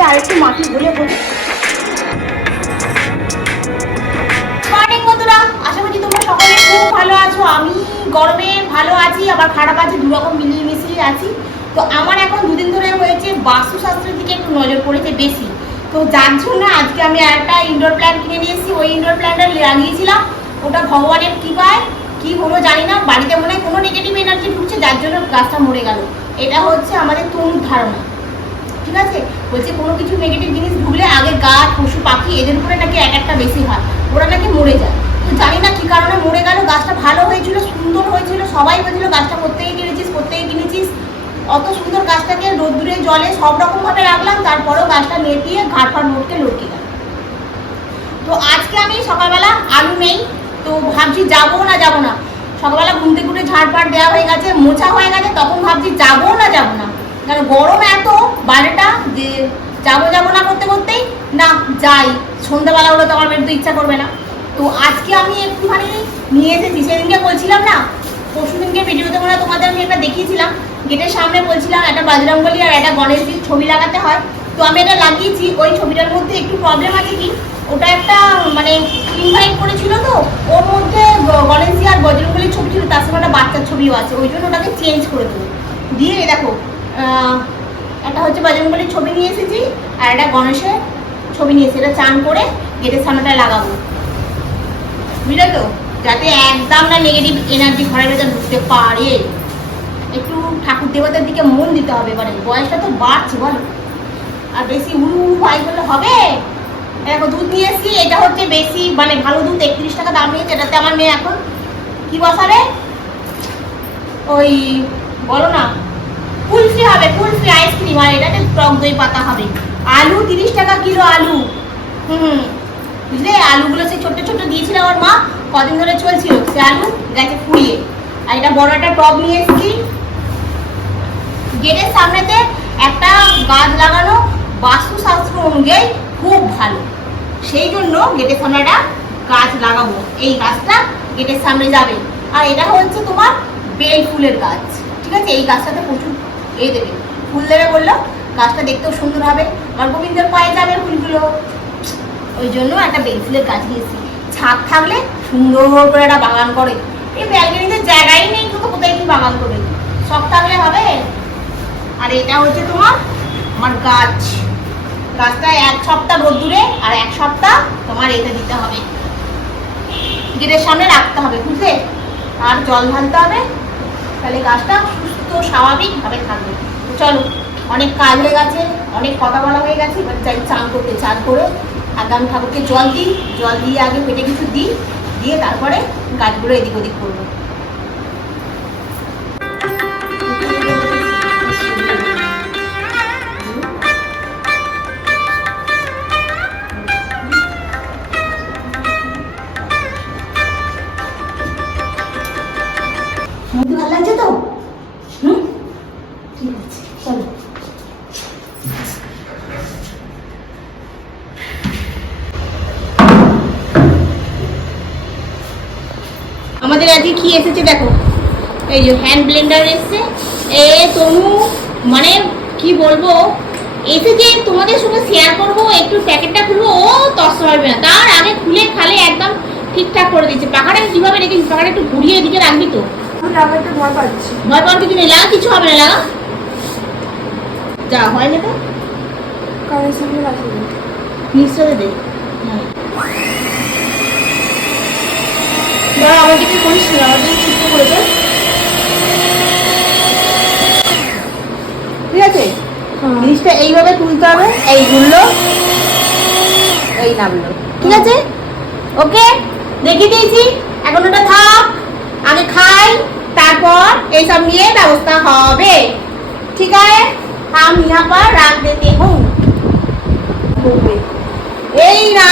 আজকে আরেকটু মাটি পড়ি মর্নিং আশা তোমরা ভালো আছো। আমি গরমে ভালো আছি, আবার খারাপ মিলিয়ে মিশিয়ে আছি। তো আমার এখন দুদিন ধরে হয়েছে বাস্তুশাস্ত্রের দিকে একটু নজর পড়েছে বেশি। তো আজকে আমি একটা ইনডোর কিনে ওই ইনডোর লাগিয়েছিলাম। ওটা ভগবানের কৃপায়, কি হলো জানি না। বাড়িতে মনে হয় কোনো নেগেটিভ এনার্জি ঢুকছে, যার জন্য গাছটা মরে গেল। এটা হচ্ছে আমাদের তরুণ ধারণা। ঠিক আছে? বলছে, কোনো কিছু নেগেটিভ জিনিস ঢুকলে আগে গাছ পশু, পাখি, এদের উপরে নাকি এক একটা বেশি হয়। ওরা নাকি মরে যায়। তো জানি না কি কারণে মরে গেল, গাছটা ভালো হয়েছিল, সুন্দর হয়েছিল, সবাই বলছিল, গাছটা কোথেকে কিনেছিস কোথেকে কিনেছিস? অত সুন্দর গাছটাকে রোদ্দুরে জলে সব রকমভাবে রাখলাম, তারপরেও গাছটা নেতিয়ে ঘাট ফাট মোটকে লটকে গেল। তো আজকে আমি সকালবেলা আলু নেই, তো ভাবছি যাব না যাব না। সকালবেলা ঘুম থেকে উঠে ঝাড়পাট দেওয়া হয়ে গেছে, মোছা হয়ে গেছে, তখন ভাবছি যাব না যাব না। কারণ গরম এত বারেটা যে যাব যাব না করতে করতেই, না, যাই। সন্ধ্যাবেলা হলে তো আমার বেরোতে ইচ্ছা করবে না। তো আজকে আমি একটুখানি নিয়ে এসেছি। সেদিনকে বলছিলাম না, পরশু দিনকে ভিডিওতে মনে তোমাদের আমি একটা দেখিয়েছিলাম। গেটের সামনে বলছিলাম, একটা বাজরঙ্গলি আর একটা গণেশজির ছবি লাগাতে হয়। তো আমি এটা লাগিয়েছি। ওই ছবিটার মধ্যে একটু প্রবলেম আছে কি? ওটা একটা মানে ইনভাইট করেছিল তো। ওর মধ্যে গণেশজি আর বজরঙ্গলির ছবি ছিল, তার সঙ্গে একটা বাচ্চার ছবিও আছে। ওই জন্য ওটাকে চেঞ্জ করে দেবো। দিয়ে, দেখো একটা হচ্ছে বজরঙ্গলির ছবি নিয়ে এসেছি, আর একটা গণেশের ছবি নিয়ে এসেছি। এটা চান করে গেটের সামনেটা লাগাবো। বুঝলে তো? যাতে একদম না নেগেটিভ এনার্জি ঘরের ভেতর ঢুকতে পারে। একটু ঠাকুর দেবতার দিকে মন দিতে হবে এবারে। বয়সটা তো বাড়ছে, বলো। আর বেশি উড়ু ভাই বলে হবে? দেখো, দুধ নিয়ে এসেছি। এটা হচ্ছে বেশি মানে ভালো দুধ, একত্রিশ টাকা দাম নিয়েছে। এটাতে আমার মেয়ে এখন কি বসাবে? ওই, বলো না। আইসক্রিম আর এটাতে টক দই পাতা হবে। আলু, তিরিশ টাকা কিলো আলু। হুম বুঝলে? আলুগুলো সেই ছোট্ট ছোট্ট দিয়েছিল আমার মা, কদিন ধরে চলছিল। সে আলু গেছে ফুরিয়ে। আর এটা বড় একটা টব নিয়ে এসেছি। গেটের সামনেতে একটা গাছ লাগানো বাস্তুশাস্ত্র অনুযায়ী খুব ভালো। সেই জন্য গেটের সামনে একটা গাছ লাগাবো। এই গাছটা গেটের সামনে যাবে। আর এটা হচ্ছে তোমার বেল ফুলের গাছ। ঠিক আছে? এই গাছটাতে প্রচুর এই দেবে। ফুল দেবে বলল, গাছটা দেখতেও সুন্দর হবে। আমার গোবিন্দের পায়ে যাবে ফুলগুলো। ওই জন্য একটা ফুলের গাছ নিয়েছি ছাদ থাকলে সুন্দর করে একটা বাগান করে। এই ব্যালকনিতে জায়গাই নেই তো কোথায় কি বাগান করবে? সব থাকলে হবে। আর এটা হচ্ছে তোমার, আমার গাছ। গাছটা এক সপ্তাহ রোদ্দুরে আর এক সপ্তাহ তোমার এটা দিতে হবে। গেটের সামনে রাখতে হবে, বুঝলে? আর জল ঢালতে হবে। তাহলে গাছটা সুস্থ, স্বাভাবিকভাবে থাকবে। চলো, অনেক কাজ হয়ে গেছে, অনেক কথা বলা হয়ে গেছে, এবার চাই চান করতে, চান করে আগামী ঠাকুরকে জল দিই, জল দিয়ে আগে পেটে কিছু দিই, দিয়ে তারপরে গাছগুলো এদিক ওদিক করব। আমাদের আজকে কি এসেছে দেখো? এই যে হ্যান্ড ব্লেন্ডার এসেছে। এ তনু মানে কি বলব? এসে যে তোমাদের সঙ্গে শেয়ার করব একটু প্যাকেটটা খুলবো ও তস পারবে না। তার আগে খুলে খালে একদম ঠিকঠাক করে দিচ্ছে পাখাটা কীভাবে রেখেছিস? পাখাটা একটু ঘুরিয়ে এদিকে রাখবি তো। ভয় পাচ্ছি। ভয় পাওয়ার কিছু নেই। লাগা কিছু হবে না লাগা। যা হয় না তো। নিশ্চয় দে। হ্যাঁ। দাঁড়া আমাকে তুই করিস না আমাকে ছুটতে করেছে ঠিক আছে জিনিসটা এইভাবে তুলতে হবে এই ঘুরলো এই নামলো ঠিক আছে ওকে দেখিয়ে দিয়েছি এখন ওটা থাক আগে খাই তারপর এইসব নিয়ে ব্যবস্থা হবে ঠিক আছে हम यहाँ पर रख देते हूँ এই না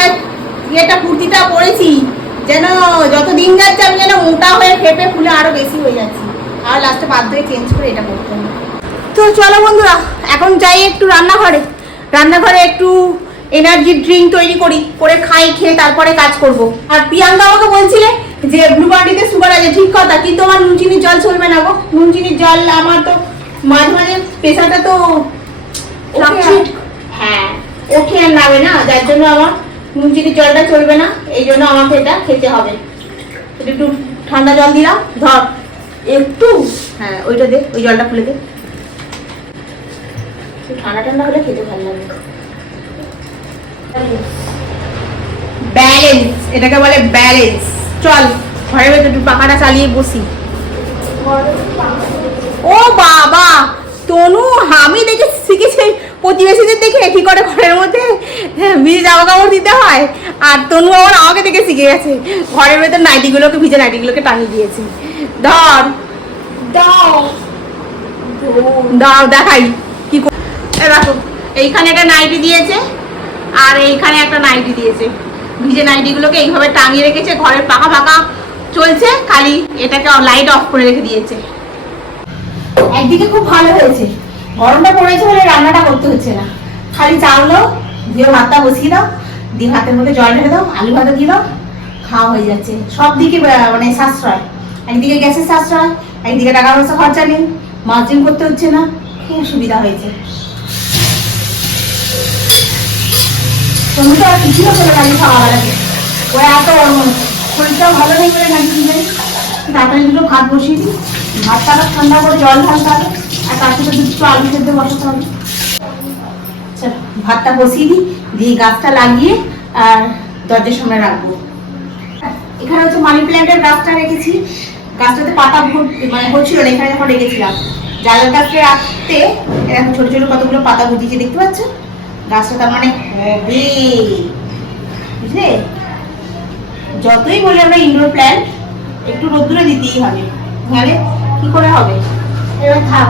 এটা কুর্তিটা পরেছি যেন যত দিন যাচ্ছে আমি যেন মোটা হয়ে ফেপে ফুলে আরও বেশি হয়ে যাচ্ছি। আর লাস্টে বাধ্য হয়ে চেঞ্জ করে এটা করতে হবে। তো চলো বন্ধুরা এখন যাই একটু রান্নাঘরে। রান্নাঘরে একটু এনার্জি ড্রিঙ্ক তৈরি করি করে খাই খেয়ে তারপরে কাজ করব। আর প্রিয়াঙ্কা আমাকে বলছিলে যে ব্লু বান্ডিতে সুগার আছে ঠিক কথা কিন্তু আমার নুন চিনির জল চলবে না গো। নুন চিনির জল আমার তো মাঝে মাঝে প্রেশারটা তো হ্যাঁ ও আর নাবে না যার জন্য আমার নুন চিনির জলটা চলবে না, এই জন্য আমাকে এটা খেতে হবে। একটু ঠান্ডা জল দিলাম, ধর, একটু। হ্যাঁ ওইটা দে, ওই জলটা খুলে দে। এটাকে বলে চল পাখাটা চালিয়ে বসি। ও বাবা, তনু আমি দেখে শিখেছি প্রতিবেশীদের দেখে কি করে ঘরের মধ্যে ভিজে জামা কাপড় দিতে হয়? আর তনু আবার আমাকে দেখে শিখে গেছে। ঘরের ভেতর নাইটিগুলোকে ভিজে নাইটিগুলোকে টাঙিয়ে দিয়েছে। ধর। দাও। দেখাই। কি দেখো এইখানে একটা নাইটি দিয়েছে আর এইখানে একটা নাইটি দিয়েছে। ভিজে নাইটিগুলোকে এইভাবে টাঙিয়ে রেখেছে ঘরের পাকা পাকা চলছে খালি এটাকে লাইট অফ করে রেখে দিয়েছে। একদিকে খুব ভালো হয়েছে। গরমটা পড়েছে বলে রান্নাটা করতে হচ্ছে না। খালি চাল দাও, দিয়ে ভাতটা বসিয়ে দাও, দিয়ে ভাতের মধ্যে জল ঢেলে দাও, আলু ভাতে দিয়ে দাও, খাওয়া হয়ে যাচ্ছে। সব দিকে মানে সাশ্রয়। একদিকে গ্যাসের সাশ্রয়, একদিকে টাকা পয়সা খরচা নেই, মার্জিন করতে হচ্ছে না, খুব সুবিধা হয়েছে। তুমি তো আর করে নাকি খাওয়া বেলাকে ওরা এত শরীরটাও ভালো নেই করে নাকি তাড়াতাড়ি দুটো ভাত বসিয়ে দিই। ভাতটা ঠান্ডা করে জল হবে। আর তার দুটো আলু সেদ্ধ বসাতে হবে। চলো ভাতটা বসিয়ে দিই, দিয়ে গাছটা লাগিয়ে আর দরজার সামনে রাখব। এখানে হচ্ছে মানি প্ল্যান্টের গাছটা রেখেছি। গাছটাতে পাতা মানে হচ্ছিল না, এখানে যখন রেখেছিলাম। জালের গাছটা রাখতে এরকম ছোট ছোট কতগুলো পাতা গুজিয়েছে দেখতে পাচ্ছ? গাছটা তার মানে হবে বুঝলে? যতই বলি আমরা ইনডোর প্ল্যান্ট, একটু রোদ্দুরে দিতেই হবে। নাহলে কি করে হবে? এবার থাক।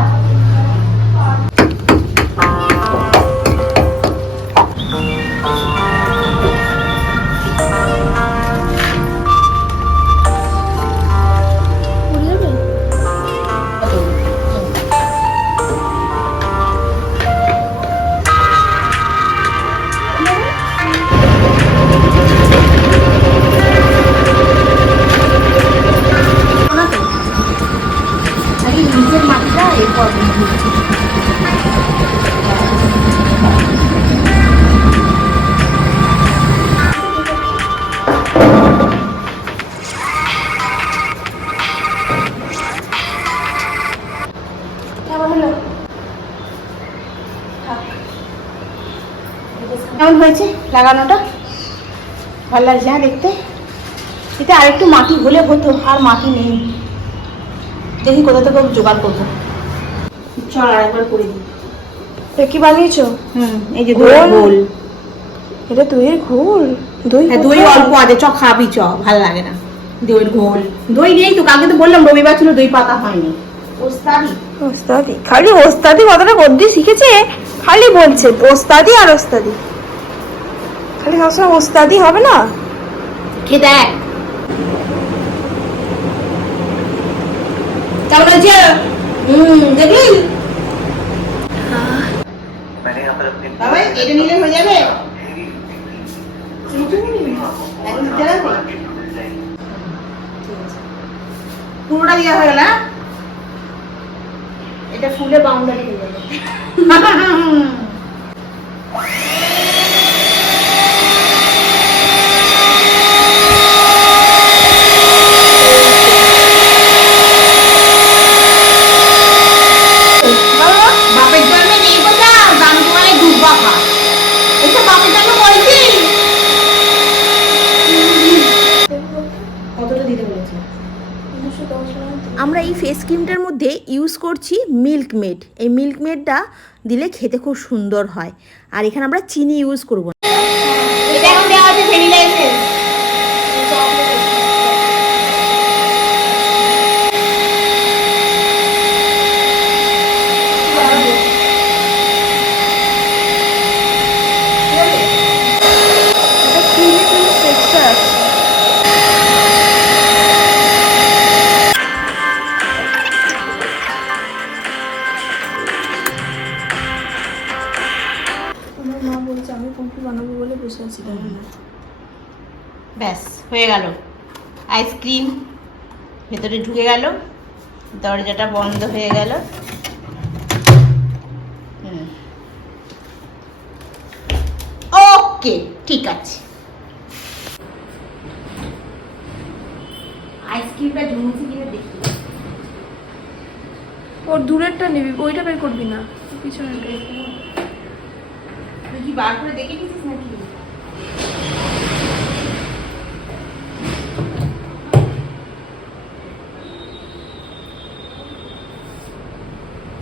লাগানোটা? ভালো লাগছে হ্যাঁ দেখতে? এতে আরেকটু মাটি হলে হতো আর মাটি নেই। দেখি কোথা থেকে জোগাড় করব। চল আর একবার করে দিই। তো কি বানিয়েছো? হুম এই যে দই গোল এটা দইয়ের ঘোল? দই হ্যাঁ দই অল্প আছে চ খাবি চ ভালো লাগে না। দইয়ের ঘোল। দই নেই তো কালকে তো বললাম রবিবার ছিল দই পাতা হয়নি। ওস্তাদি। ওস্তাদি খালি ওস্তাদি কথাটা বদ্দি শিখেছে খালি বলছে ওস্তাদি আর ওস্তাদি। তাহলে সবসময় ওস্তাদি হবে না? পুরোটা ইয়ে হয়ে গেল এটা ফুলে বাউন্ডারি হয়ে যাবে। আমরা এই ফেস ক্রিমটার মধ্যে ইউজ করছি মিল্ক মেড এই মিল্ক মেডটা দিলে খেতে খুব সুন্দর হয়। আর এখানে আমরা চিনি ইউজ করব হয়ে গেল। আইসক্রিম ভেতরে ঢুকে গেল। দরজাটা বন্ধ হয়ে গেল। ওকে ঠিক আছে। আইসক্রিমটা জমেছে কিনা দেখি। ওর দূরেরটা নিবি ওইটা বের করবি না। পিছনে তুই কি বার করে দেখে নিছিস নাকি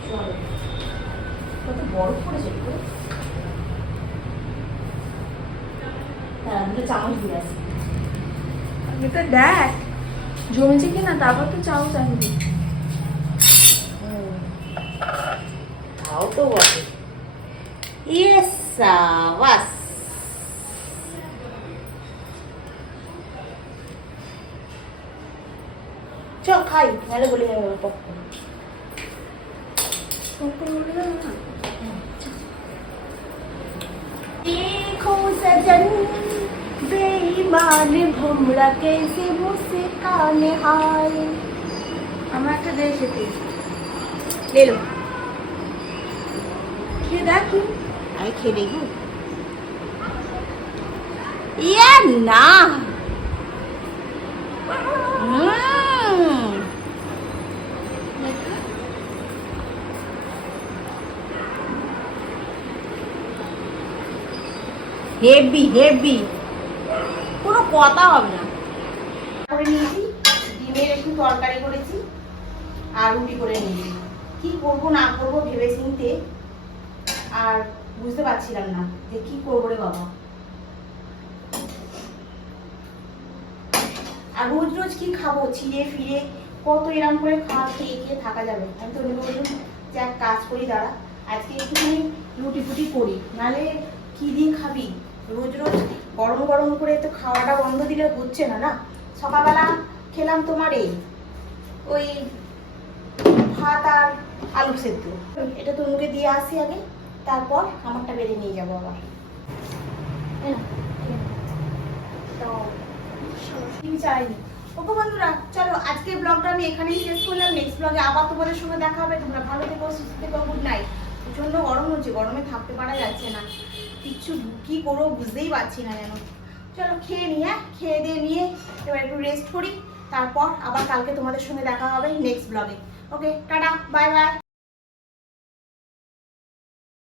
চলো। কত বরফ পড়েছে রে? দাঁড়া, দুটো চামচ দিয়ে আসি এটা দেখ জমেছে কি না তারপর তো চাও চাইবি তাও তো বটে ইয়েস সাবাস চ খাই নাহলে বলে যাবে পপকর্ন देखो सजन বেঈমান ভোমরা কেসে মুসে কানে আয় আমার একটা দেশ এতে লেলো খেয়ে দেখি আরে খেয়ে দেখি ইয়া না হেভি হেভি কোনো কথা হবে না। করে নিয়েছি, ডিমের একটু তরকারি করেছি আর রুটি করে নিয়েছি। কি করব, না করব ভেবে চিনতে আর বুঝতে পারছিলাম না যে কি রে বাবা। আর রোজ রোজ কি খাব, ছিঁড়ে ফিরে কত এরম করে খাওয়া খেয়ে খেয়ে থাকা যাবে আমি তো বললাম যে এক কাজ করি, দাঁড়া। আজকে একটুখানি রুটি ফুটি করি, নাহলে কি দিয়ে খাবি? রোজ রোজ গরম গরম করে তো খাওয়াটা বন্ধ দিলে হচ্ছে না না? সকালবেলা খেলাম তোমার এই, ওই ভাত আর আলু সেদ্ধ। এটা তনুকে দিয়ে আসি আগে, তারপর আমারটা বেড়ে নিয়ে যাব আবার। চালাইনি ওকে বন্ধুরা, চলো, আজকের ব্লগটা আমি এখানেই শেষ করলাম। নেক্সট ব্লগে আবার তোমাদের সঙ্গে দেখা হবে। তোমরা ভালো থেকো, সুস্থ থেকো গুড নাইট প্রচণ্ড গরম হচ্ছে, গরমে থাকতে পারা যাচ্ছে না। কিচ্ছু কি করব বুঝতেই পারছি না যেন। চলো খেয়ে নিই হ্যাঁ? খেয়ে দিয়ে নিয়ে এবার একটু রেস্ট করি। তারপর আবার কালকে তোমাদের সঙ্গে দেখা হবে নেক্সট ব্লগে ওকে টাটা বাই বাই